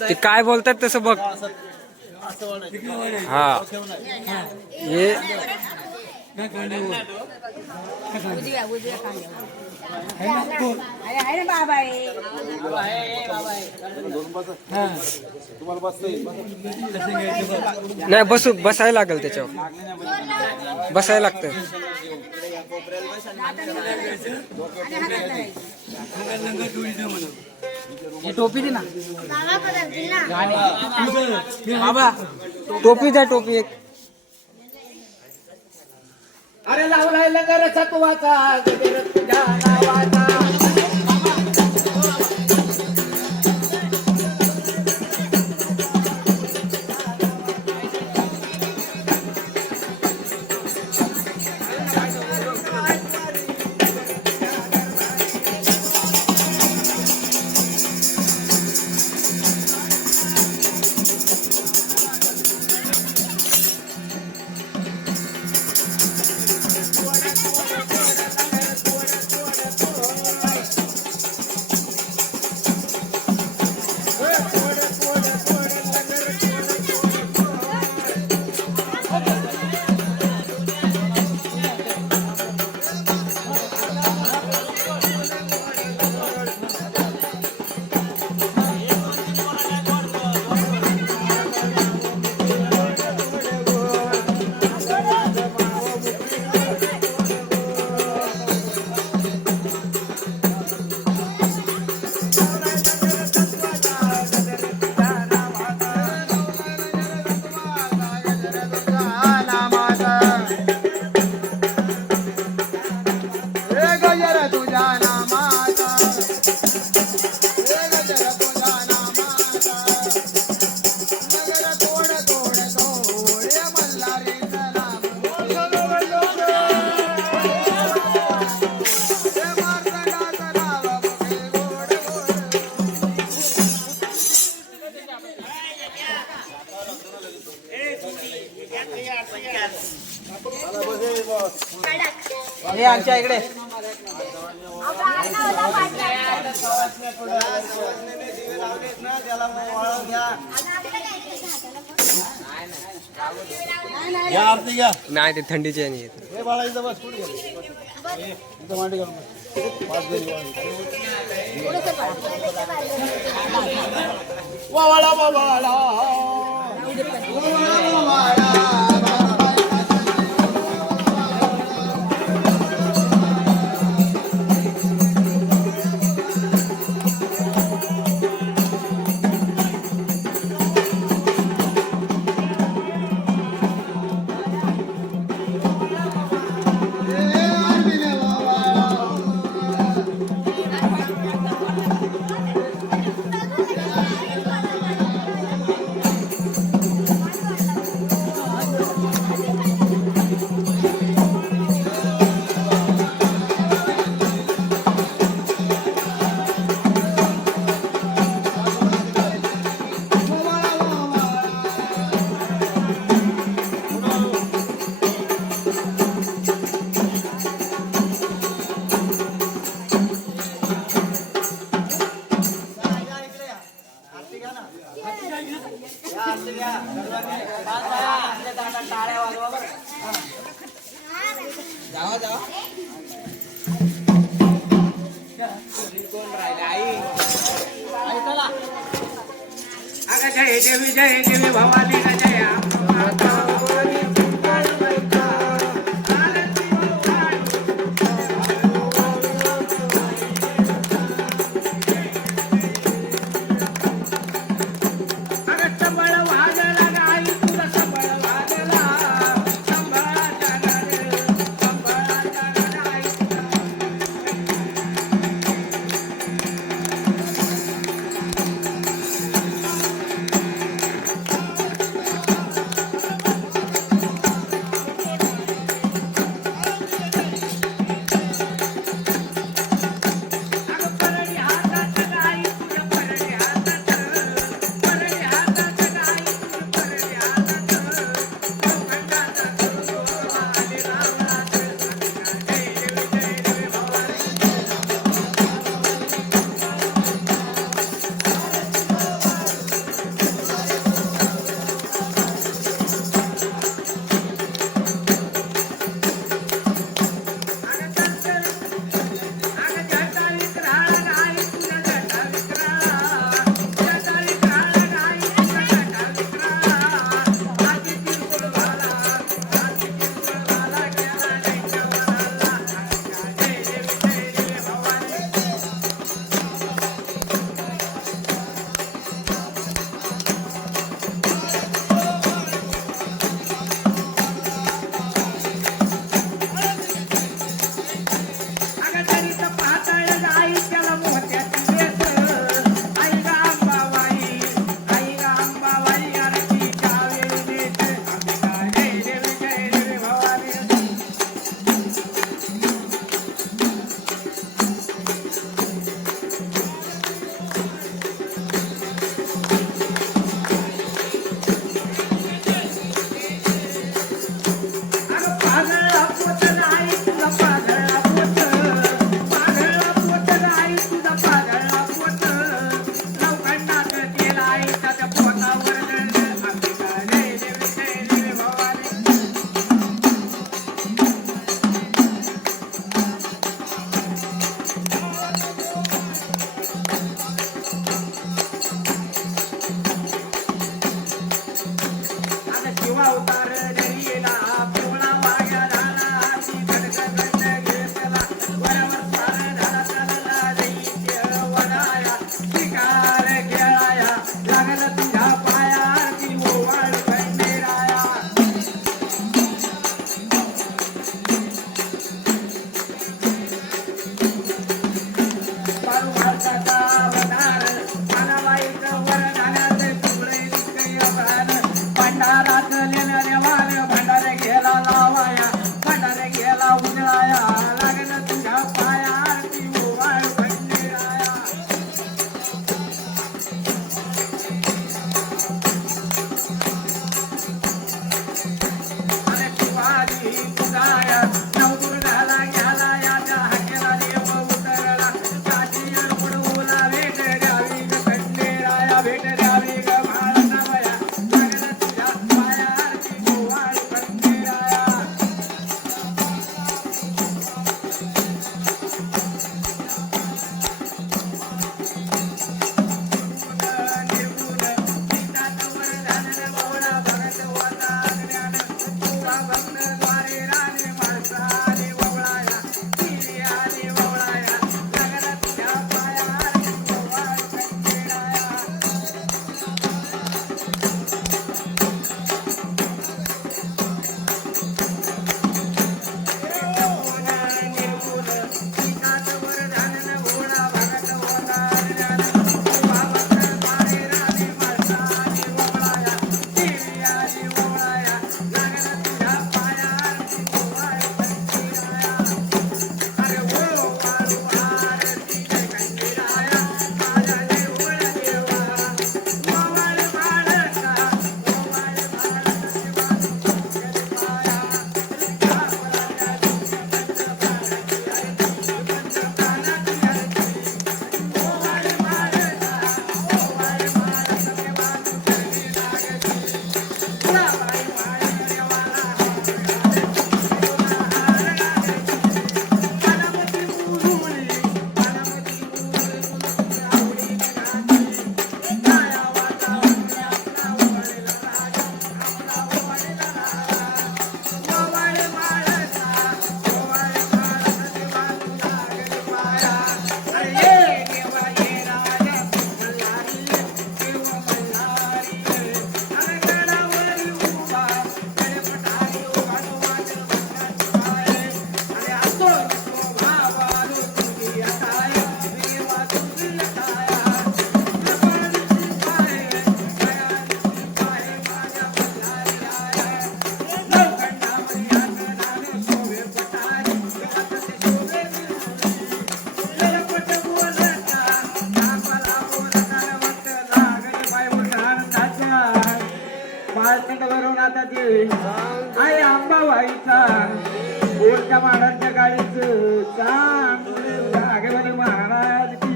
ते काय बोलतात तसं बघ. हा. हे उजव्या उजव्या खांद्यावर अरे आहे ना बाबा आहे तुम्हाला बसता येईल नाही बसू बसायला लागेल त्याच्यावर. बसायला लागतं टोपी दे ना. टोपी द्या टोपी एक. अरे लावलाय लंगर सत्वाचा गजर तुझ्या नावाचा. आमच्या इकडे या आरती घ्या नाही ते थंडीचे आणि येत हे बाळा इथं बस पुढे घे. इथं मांडी घालून बस. पाच जणी वाळा. वाळा, वाळा. जय देवी जय देवी भवानी ग Jaya. i'm porta, agora...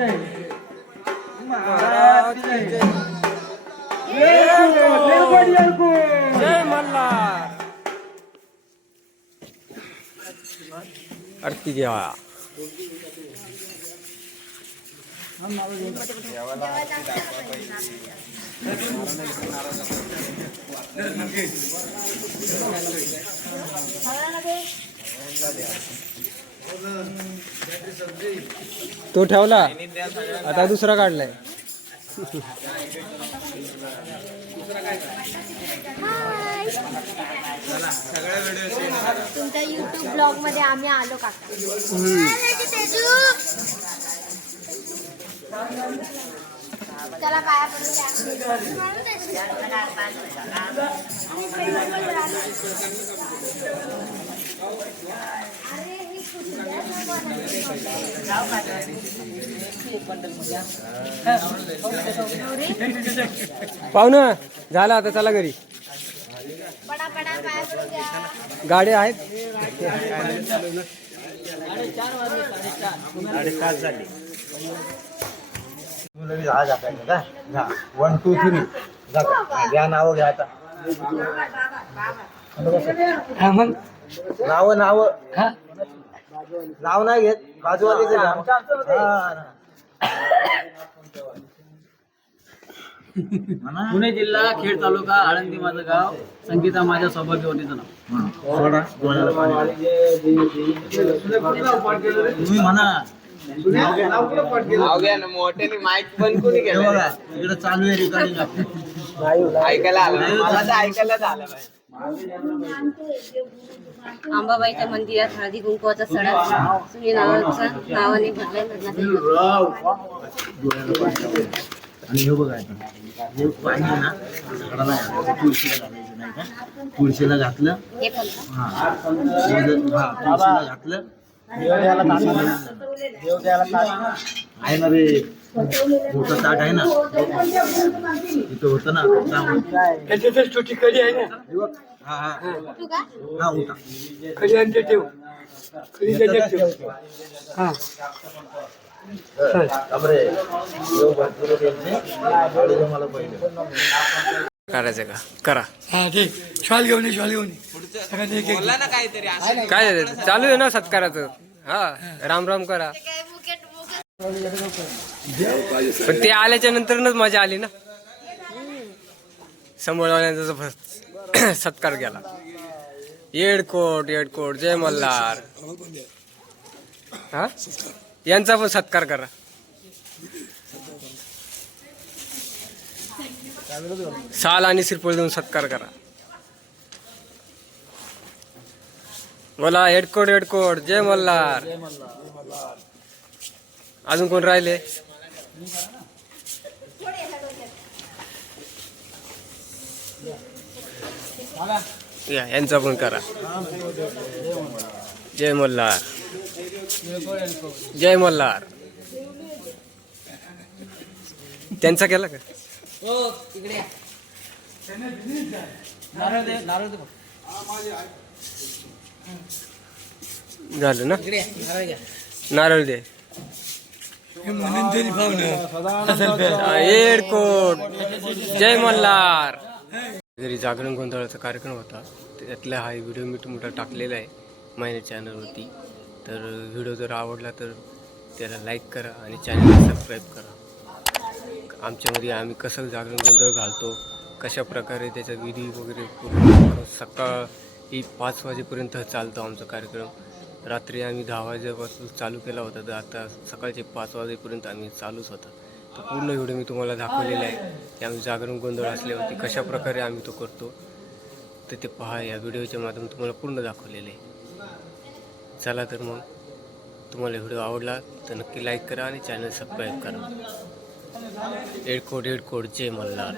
Maharaj की जय महाराज की जय येळकोट, येळकोट, येळकोट. जय मल्हार आरती घ्या तो ठेवला. आता दुसरा काढलाय. तुमच्या युट्यूब ब्लॉगमध्ये आम्ही आलो काका. चला पाया पाहुणं झालं आता चला घरी. गाड्या आहेत? वन टू थ्री घ्या नाव घ्या आता. नाव नाव. नाव नाही घेत बाजूवाले पुणे जिल्हा खेड तालुका आळंदी माझं गाव. संगीता माझ्या सौभाग्यवतीचं नाव. तुम्ही म्हणा. बघा, इकडे चालू आहे रिकॉर्डिंग ऐकायला आलं. मला ऐकायलाच आलं अंबाबाईच्या मंदिरात हळदी कुंकवाचा सडा सूर्यनारायणच्या नावाने भरलाय लग्नाचा आणि हे बघा आता. हे पाणी आहे ना झाडाला घालायचं, तुळशीला घालायचं नाही का? तुळशीला घातलं. हे पण. हा. हा तुळशीला घातलं. आहे ना रे. मोठं ताट आहे ना? इथं होतं ना हा हा तू का? हा उठा. बापरे. देव भरपूर त्यांचे. आणि मला पहिले. करायचं का? करा. हा ठीक. शॉल घेऊन ये शॉल घेऊन ये. सगळ्यांनी एक एक काय? चालू आहे ना सत्काराचं. हा. राम राम करा. काय बुकेट बुकेट पण ते आल्याच्या नंतरच मजा आली ना? समोरवाल्यांचा सत्कार केला. येडकोट येडकोट जय मल्हार. हा? यांचा पण सत्कार करा. साल आणि सिरपोळ देऊन सत्कार करा. बोला हेडकोट हेडकोट जय मल्हार. अजून कोण राहिले? या यांचा पण करा. जय मल्हार. जय मल्हार. त्यांचा केला का? दे झालं ना? नारळ दे. हे जय मल्हार. जरी जागरण गोंधळाचा कार्यक्रम होता त्यातला हा व्हिडिओ मी तुम्हाला टाकलेला आहे माझ्या चॅनलवरती तर व्हिडिओ जर आवडला तर त्याला लाईक करा आणि चॅनलला सबस्क्राईब करा. आमच्यामध्ये आम्ही कसं जागरण गोंधळ घालतो कशा प्रकारे त्याचा विधी वगैरे पूर्ण सकाळ ही पाच वाजेपर्यंत चालतो आमचा कार्यक्रम. रात्री आम्ही दहा वाजेपासून चालू केला होता तर आता सकाळचे पाच वाजेपर्यंत आम्ही चालूच होता. तर पूर्ण व्हिडिओ मी तुम्हाला दाखवलेला आहे की आम्ही जागरण गोंधळ असल्यावरती कशा प्रकारे आम्ही तो करतो तर ते पहा या व्हिडिओच्या माध्यमातून तुम्हाला पूर्ण दाखवलेलं आहे. चला तर मग तुम्हाला व्हिडिओ आवडला तर नक्की लाईक करा आणि चॅनल सबस्क्राईब करा. एड कोड एड कोड जय मल्हार.